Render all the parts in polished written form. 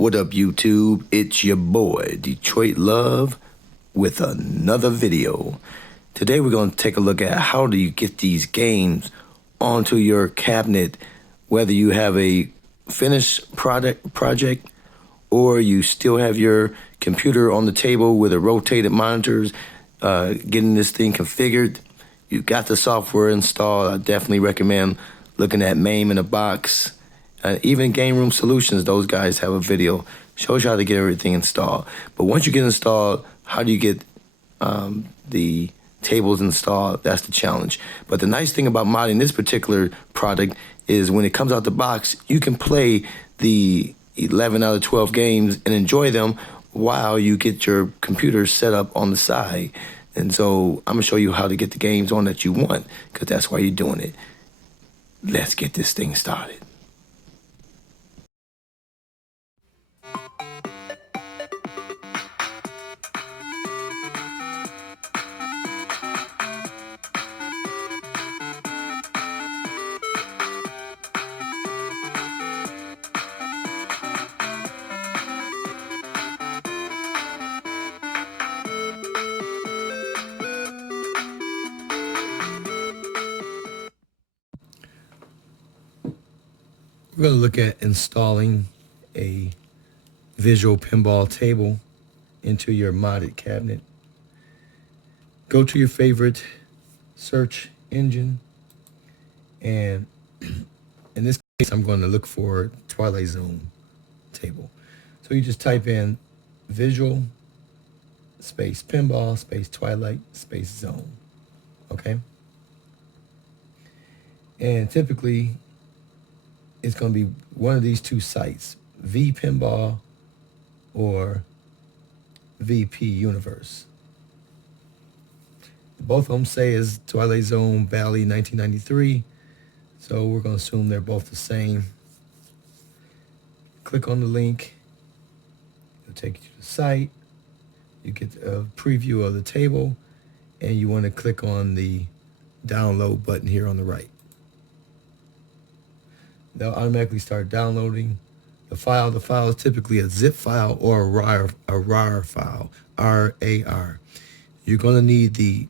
What up, YouTube? It's your boy, Detroit Love, with another video. Today we're going to take a look at how do you get these games onto your cabinet, whether you have a finished project or you still have your computer on the table with a rotated monitors, getting this thing configured. You got the software installed. I definitely recommend looking at MAME in a box. Even Game Room Solutions, those guys have a video, shows you how to get everything installed. But once you get installed, how do you get the tables installed? That's the challenge. But the nice thing about modding this particular product is when it comes out the box, you can play the 11 out of 12 games and enjoy them while you get your computer set up on the side. And so I'm gonna show you how to get the games on that you want, because that's why you're doing it. Let's get this thing started. We're going to look at installing a visual pinball table into your modded cabinet. Go to your favorite search engine, and in this case I'm going to look for Twilight Zone table. So you just type in visual space pinball space Twilight space zone. Okay, and typically it's going to be one of these two sites, vPinball or VP Universe. Both of them say is Twilight Zone Valley 1993, so we're going to assume they're both the same. Click on the link, it'll take you to the site. You get a preview of the table, and you want to click on the download button here on the right. They'll automatically start downloading the file. The file is typically a zip file or a RAR file, R-A-R. You're going to need the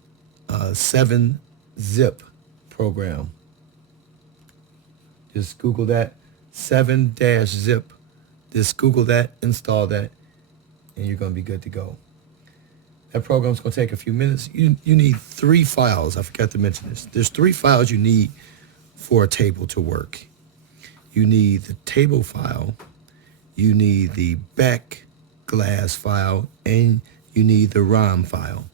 7-zip program. Just Google that, 7-zip. Just Google that, install that, and you're going to be good to go. That program's going to take a few minutes. You need 3 files. I forgot to mention this. There's 3 files you need for a table to work. You need the table file, you need the back glass file, and you need the ROM file.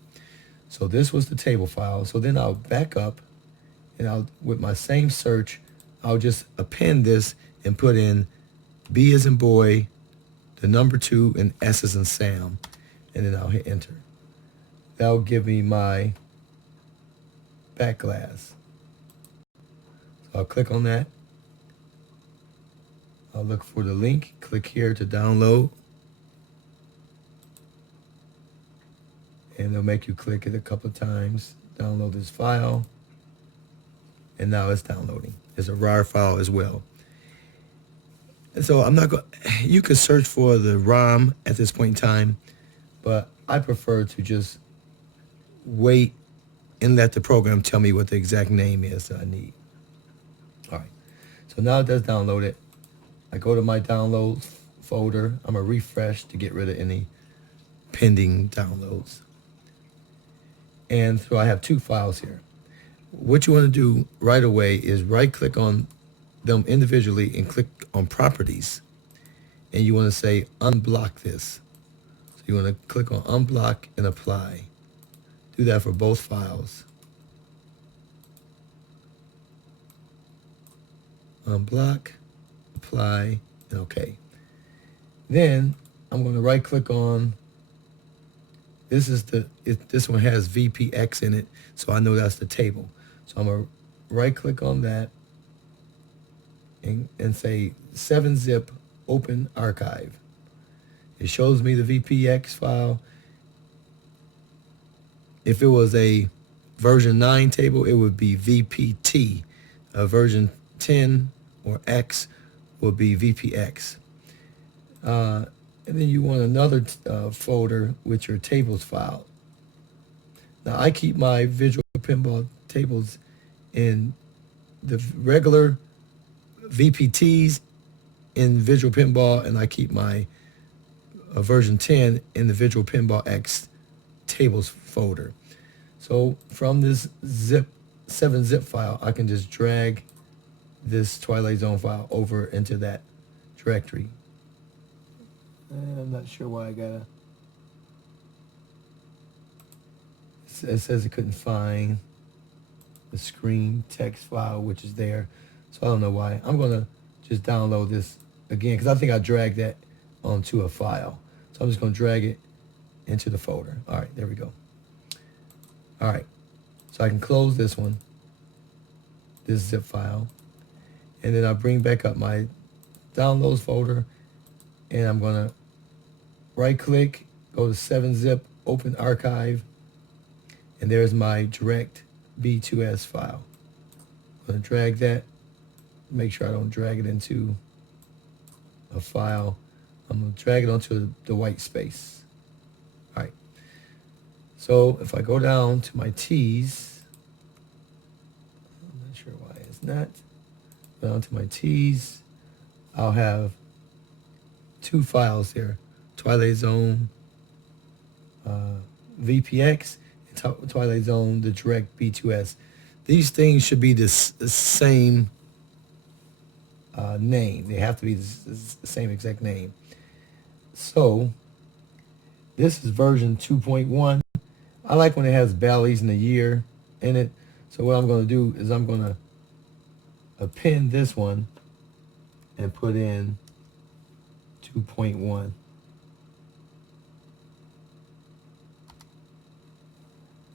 So this was the table file. So then I'll back up, and with my same search, I'll just append this and put in B as in boy, the number 2, and S as in Sam, and then I'll hit enter. That'll give me my back glass. So I'll click on that. I'll look for the link, click here to download, and they'll make you click it a couple of times, download this file, and now it's downloading. It's a RAR file as well. And so I'm not going, you could search for the ROM at this point in time, but I prefer to just wait and let the program tell me what the exact name is that I need. All right, so now it does download it. I go to my downloads folder. I'm going to refresh to get rid of any pending downloads. And so I have 2 files here. What you want to do right away is right-click on them individually and click on Properties. And you want to say unblock this. So you want to click on Unblock and Apply. Do that for both files. Unblock, apply, and OK. Then I'm going to right click on, this one has VPX in it, so I know that's the table. So I'm going to right click on that and say 7-zip open archive. It shows me the VPX file. If it was a version 9 table, it would be VPT. Version 10 or X will be VPX. And then you want another folder with your tables file. Now I keep my visual pinball tables in the regular VPTs in Visual Pinball, and I keep my version 10 in the Visual Pinball X tables folder. So from this 7-zip file, I can just drag this Twilight Zone file over into that directory. I'm not sure why I gotta. It says it couldn't find the screen text file, which is there. So I don't know why. I'm gonna just download this again because I think I dragged that onto a file. So I'm just gonna drag it into the folder. All right, there we go. All right, so I can close this one, this zip file, and then I bring back up my downloads folder, and I'm gonna right click, go to 7-zip, open archive, and there's my direct B2S file. I'm gonna drag that, make sure I don't drag it into a file. I'm gonna drag it onto the white space. All right, so if I go down to my T's, I'm not sure why it's not, down to my T's, I'll have two files there, Twilight Zone VPX, and Twilight Zone, the direct B2S. These things should be the same name. They have to be the same exact name. So this is version 2.1. I like when it has bellies and the year in it. So what I'm going to do is I'm going to append this one and put in 2.1.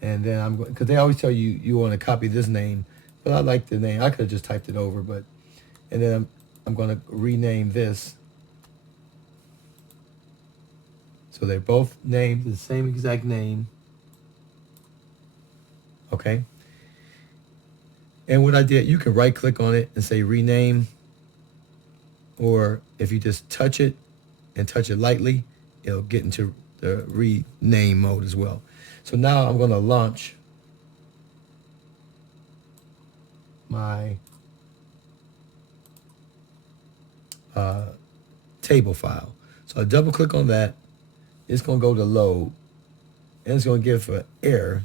And then I'm going, because they always tell you you want to copy this name, but I like the name. I could have just typed it over, but, and then I'm going to rename this. So they're both named the same exact name. Okay. And what I did, you can right click on it and say rename, or if you just touch it and touch it lightly, it'll get into the rename mode as well. So now I'm going to launch my table file. So I double click on that. It's going to go to load, and it's going to give an error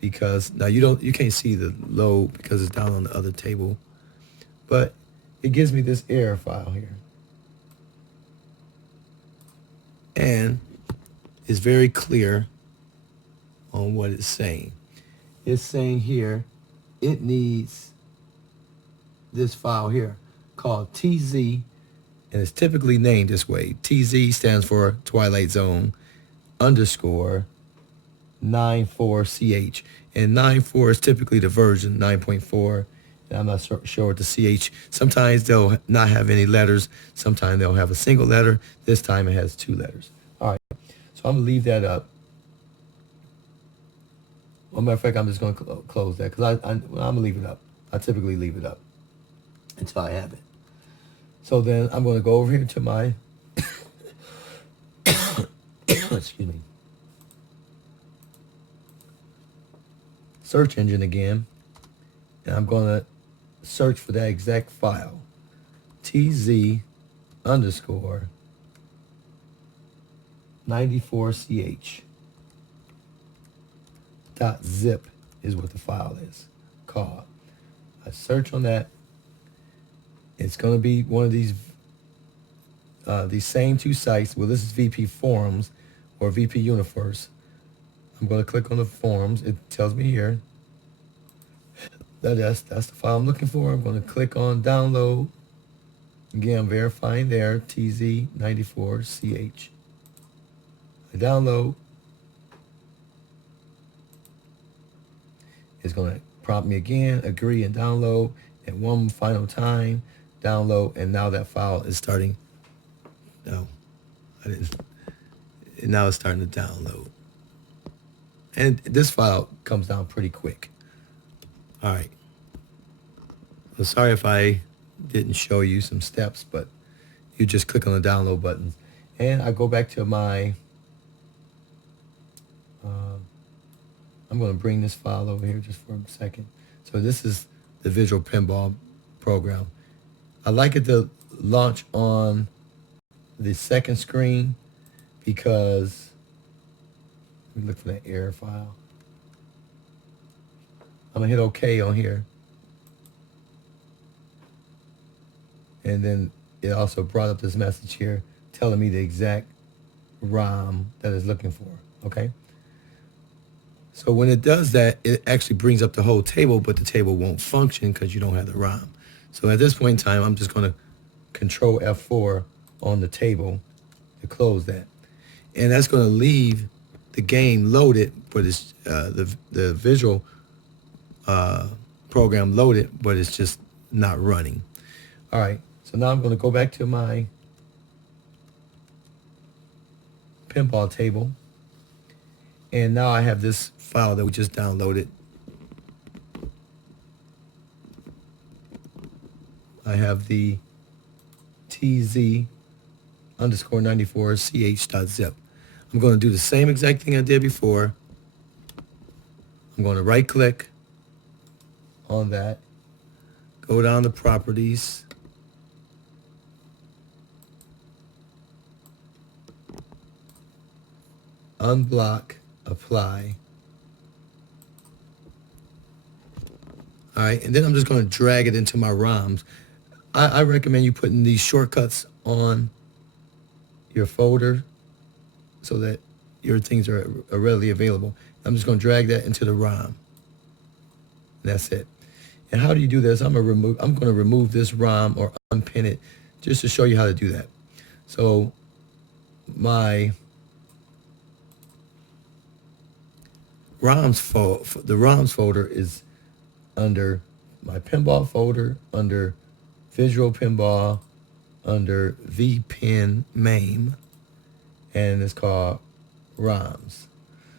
because now you can't see the load because it's down on the other table, but it gives me this error file here, and it's very clear on what it's saying. It's saying here it needs this file here called TZ, and it's typically named this way. TZ stands for Twilight Zone _ 94CH, and 9.4 is typically the version 9.4, and I'm not sure what the CH. Sometimes they'll not have any letters, sometimes they'll have a single letter. This time it has 2 letters. All right, so I'm gonna leave that up. Well, matter of fact, I'm just going to close that because I'm going to leave it up. I typically leave it up until I have it. So then I'm going to go over here to my, excuse me, search engine again, and I'm going to search for that exact file, TZ _ 94CH. .zip is what the file is called. I search on that. It's going to be one of these same 2 sites. Well, this is VP Forums or VP Universe. I'm going to click on the forums. It tells me here that that's the file I'm looking for. I'm going to click on download. Again, I'm verifying there, TZ 94CH. I download. It's going to prompt me again, agree and download, and one final time, download, and now that file is starting. No, I didn't. Now it's starting to download. And this file comes down pretty quick. All right. Well, sorry if I didn't show you some steps, but you just click on the download button. And I go back to my, I'm going to bring this file over here just for a second. So this is the Visual Pinball program. I like it to launch on the second screen because, let me look for that error file. I'm going to hit OK on here. And then it also brought up this message here telling me the exact ROM that it's looking for, okay? So when it does that, it actually brings up the whole table, but the table won't function because you don't have the ROM. So at this point in time, I'm just going to Control F4 on the table to close that. And that's going to leave the game loaded for this, the visual program loaded, but it's just not running. All right, so now I'm going to go back to my pinball table. And now I have this file that we just downloaded. I have the tz_94ch.zip. I'm going to do the same exact thing I did before. I'm going to right click on that, go down to properties, unblock, apply. All right, and then I'm just going to drag it into my ROMs. I recommend you putting these shortcuts on your folder so that your things are readily available. I'm just going to drag that into the ROM. That's it. And how do you do this? I'm going to remove this ROM or unpin it just to show you how to do that. So my the ROMs folder is under my pinball folder, under Visual Pinball, under vpin main, and it's called ROMs.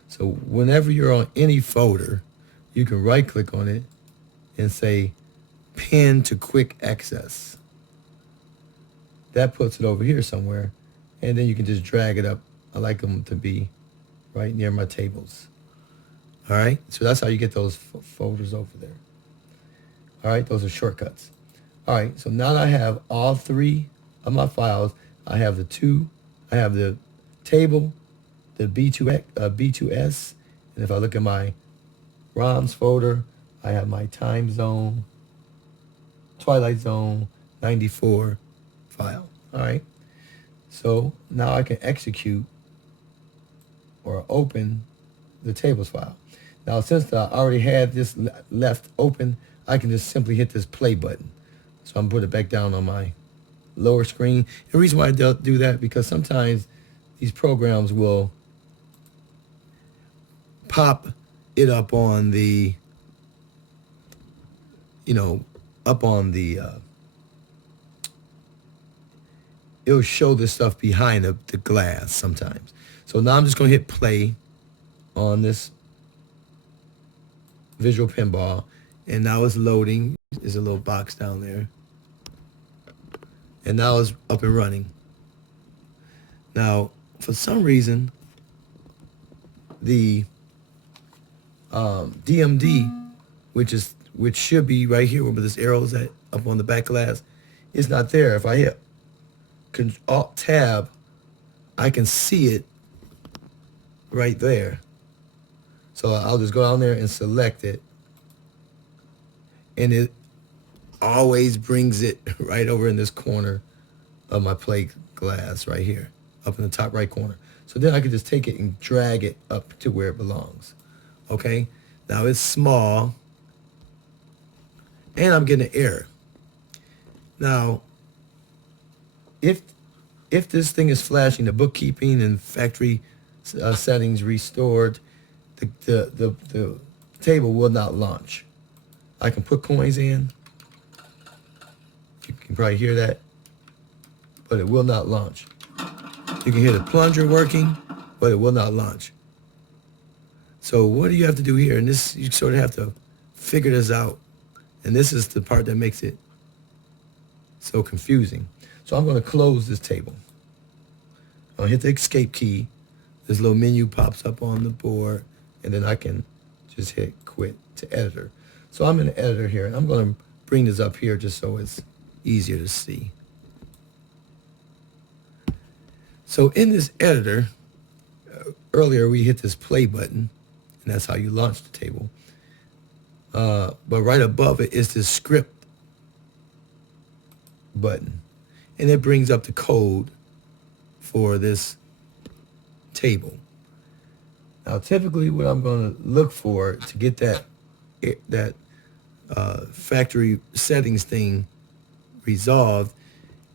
So whenever you're on any folder, you can right click on it and say pin to quick access. That puts it over here somewhere, and then you can just drag it up. I like them to be right near my tables. All right, so that's how you get those folders over there. All right, those are shortcuts. All right, so now that I have all three of my files, I have the table, the B2S, and if I look at my ROMs folder, I have my time zone, Twilight Zone 94 file. All right, so now I can execute or open the tables file. Now, since I already had this left open, I can just simply hit this play button. So I'm put it back down on my lower screen. The reason why I do that, because sometimes these programs will pop it up on the, it'll show the stuff behind the glass sometimes. So now I'm just going to hit play on this Visual Pinball, and now it's loading. There's a little box down there, and now it's up and running. Now, for some reason, the DMD, which should be right here where this arrow is at up on the back glass, is not there. If I hit Alt Tab, I can see it right there. So I'll just go down there and select it, and it always brings it right over in this corner of my plate glass right here, up in the top right corner. So then I can just take it and drag it up to where it belongs. Okay, now it's small, and I'm getting an error. Now, if this thing is flashing, the bookkeeping and factory settings restored, the table will not launch. I can put coins in. You can probably hear that, but it will not launch. You can hear the plunger working, but it will not launch. So what do you have to do here? And this, you sort of have to figure this out. And this is the part that makes it so confusing. So I'm going to close this table. I'll hit the escape key. This little menu pops up on the board, and then I can just hit quit to editor. So I'm in the editor here, and I'm going to bring this up here just so it's easier to see. So in this editor, earlier we hit this play button, and that's how you launch the table. But right above it is this script button, and it brings up the code for this table. Now, typically, what I'm going to look for to get that factory settings thing resolved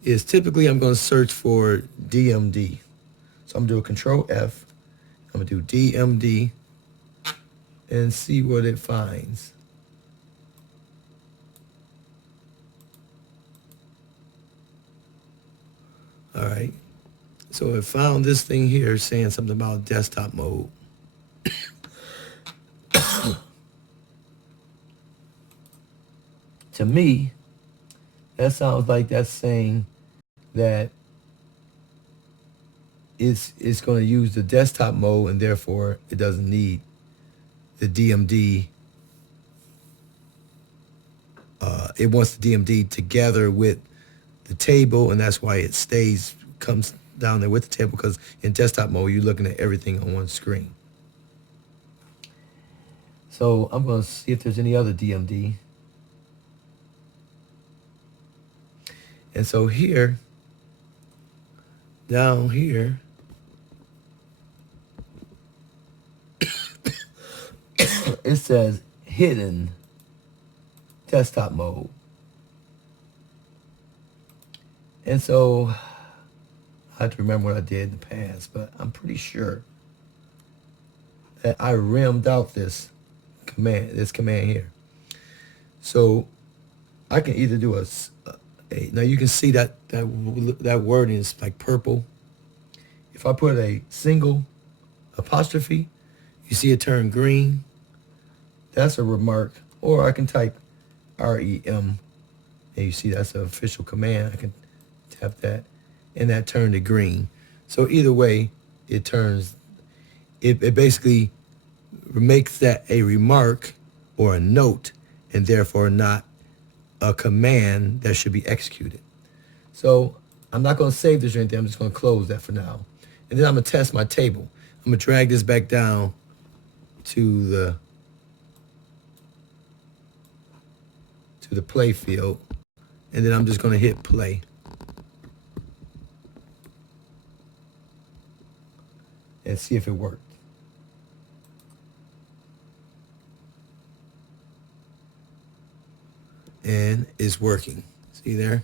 is typically I'm going to search for DMD. So I'm going to do a Control F. I'm going to do DMD and see what it finds. All right. So it found this thing here saying something about desktop mode. To me, that sounds like that's saying that it's going to use the desktop mode, and therefore it doesn't need the DMD. It wants the DMD together with the table, and that's why it comes down there with the table, because in desktop mode, you're looking at everything on one screen. So I'm going to see if there's any other DMD. And so here, down here, it says hidden desktop mode. And so I have to remember what I did in the past, but I'm pretty sure that I rimmed out this command here. So I can either do now you can see that wording is like purple. If I put a single apostrophe, you see it turn green. That's a remark. Or I can type REM, and you see that's an official command. I can tap that, and that turned to green. So either way, it turns, it basically makes that a remark or a note, and therefore not a command that should be executed. So I'm not going to save this or anything. I'm just going to close that for now. And then I'm going to test my table. I'm going to drag this back down to the play field, and then I'm just going to hit play. And see if it worked. And it's working. See there?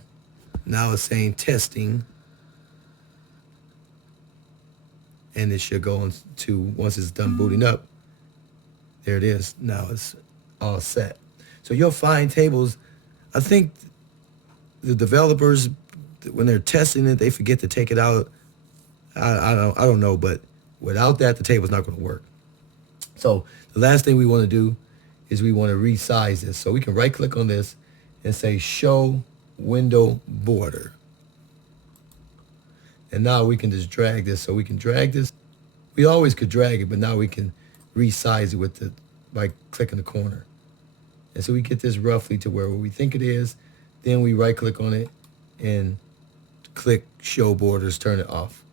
Now it's saying testing. And it should go on to, once it's done booting up, there it is. Now it's all set. So you'll find tables, I think the developers, when they're testing it, they forget to take it out. I don't know, but without that, the table's not going to work. So the last thing we want to do is we want to resize this. So we can right click on this and say show window border. And now we can just drag this. So we can drag this. We always could drag it, but now we can resize it by clicking the corner. And so we get this roughly to where we think it is. Then we right click on it and click show borders, turn it off.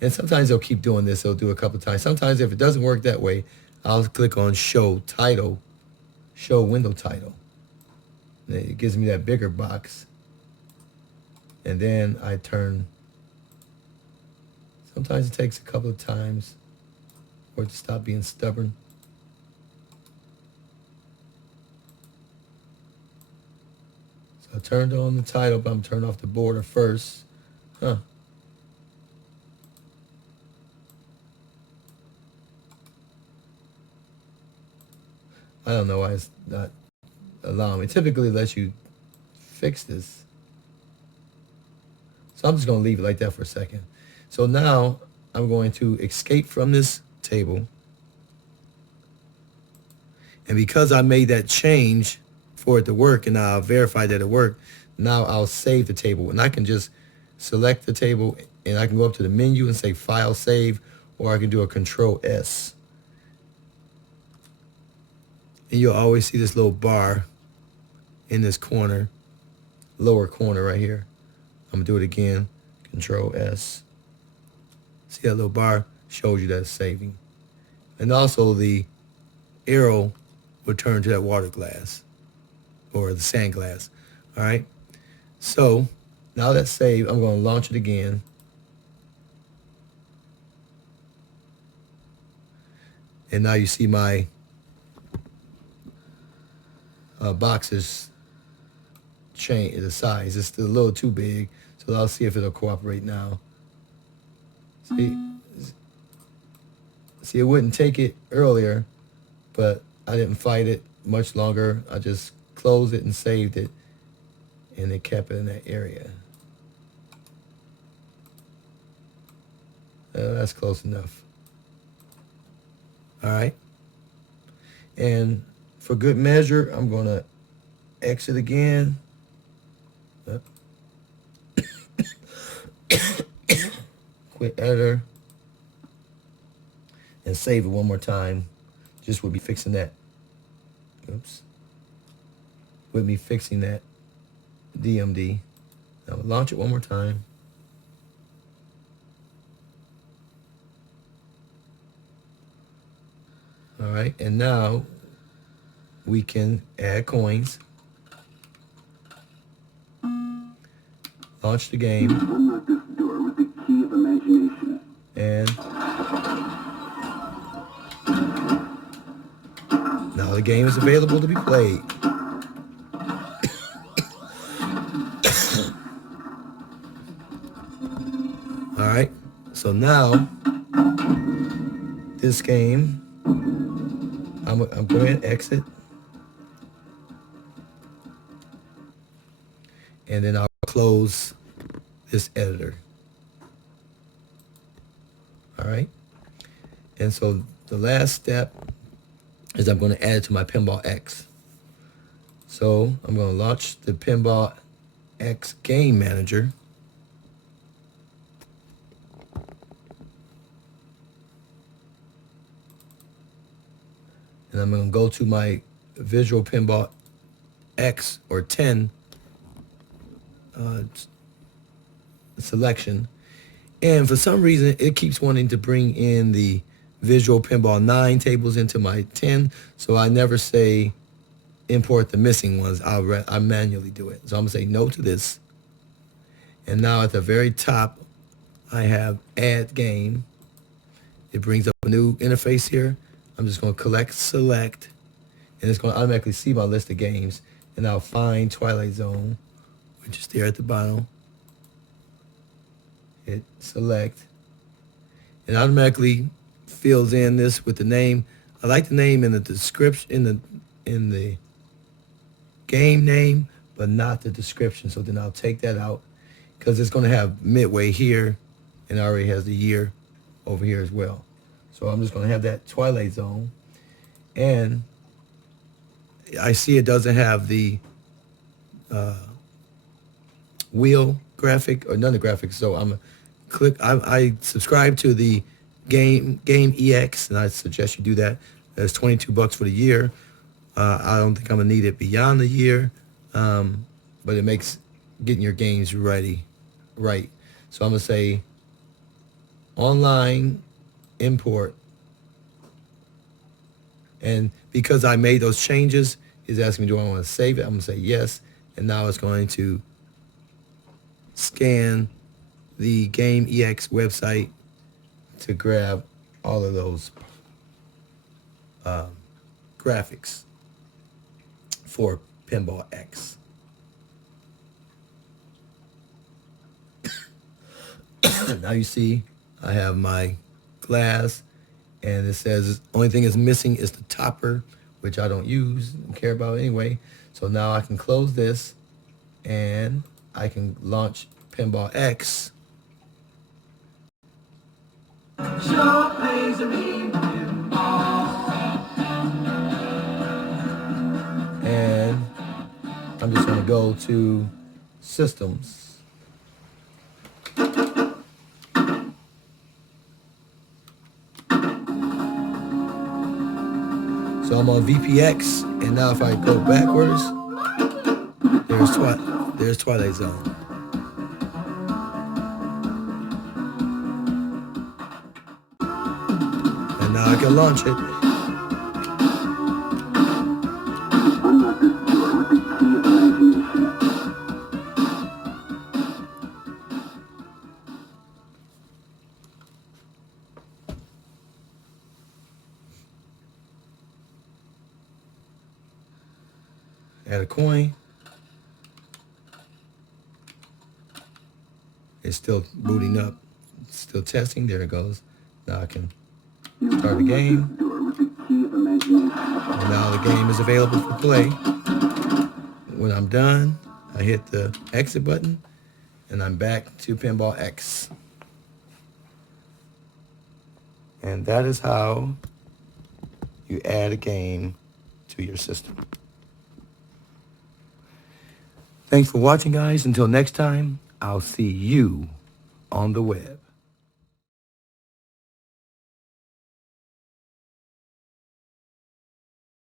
And sometimes they'll keep doing this. They'll do it a couple of times. Sometimes if it doesn't work that way, I'll click on show title, show window title. And it gives me that bigger box. And then I turn. Sometimes it takes a couple of times for it to stop being stubborn. So I turned on the title, but I'm turning off the border first. Huh. I don't know why it's not allowing me. Typically it lets you fix this. So I'm just going to leave it like that for a second. So now I'm going to escape from this table. And because I made that change for it to work, and I'll verify that it worked, now I'll save the table. And I can just select the table and I can go up to the menu and say File Save, or I can do a Control S. And you'll always see this little bar in this corner, lower corner right here. I'm gonna do it again, Control S. See that little bar? Shows you that it's saving. And also the arrow will turn to that water glass or the sand glass. All right. So now that's saved. I'm going to launch it again. And now you see my boxes change the size. It's a little too big. So I'll see if it'll cooperate now. See, it wouldn't take it earlier, but I didn't fight it much longer. I just closed it and saved it, and it kept it in that area. That's close enough. All right. And for good measure, I'm going to exit again. Quit editor. And save it one more time. Just would be fixing that. Oops. With me fixing that DMD. Now we'll launch it one more time. All right, and now we can add coins. Launch the game. Unlock this door with the key of imagination. And now the game is available to be played. All right, so now this game, I'm going to exit, and then I'll close this editor. All right, and so the last step is I'm going to add it to my PinballX. So I'm going to launch the PinballX Game Manager. And I'm going to go to my Visual Pinball X or 10 selection. And for some reason, it keeps wanting to bring in the Visual Pinball 9 tables into my 10. So I never say import the missing ones. I manually do it. So I'm going to say no to this. And now at the very top, I have Add Game. It brings up a new interface here. I'm just going to select, and it's going to automatically see my list of games. And I'll find Twilight Zone, which is there at the bottom. Hit select. It automatically fills in this with the name. I like the name in the description, in the game name, but not the description. So then I'll take that out because it's going to have midway here, and it already has the year over here as well. So I'm just going to have that Twilight Zone. And I see it doesn't have the wheel graphic or none of the graphics. So I'm going to click. I subscribe to the Game EX, and I suggest you do that. That's $22 for the year. I don't think I'm going to need it beyond the year, but it makes getting your games ready right. So I'm going to say online import, and because I made those changes, it's asking me, do I want to save it? I'm going to say yes, and now it's going to scan the Game EX website to grab all of those graphics for PinballX. Now you see I have my glass, and it says only thing is missing is the topper, which I don't use, don't care about anyway. So now I can close this, and I can launch PinballX. Sure plays a mean pinball. And I'm just going to go to Systems. So I'm on VPX, and now if I go backwards, there's Twilight Zone. And now I can launch it. Unlock this door with the key of imagination. Add a coin. It's still booting up. It's still testing. There it goes. Now I can start the game. Door with the key of imagination. And now the game is available for play. When I'm done, I hit the exit button and I'm back to PinballX. And that is how you add a game to your system. Thanks for watching, guys. Until next time, I'll see you on the web.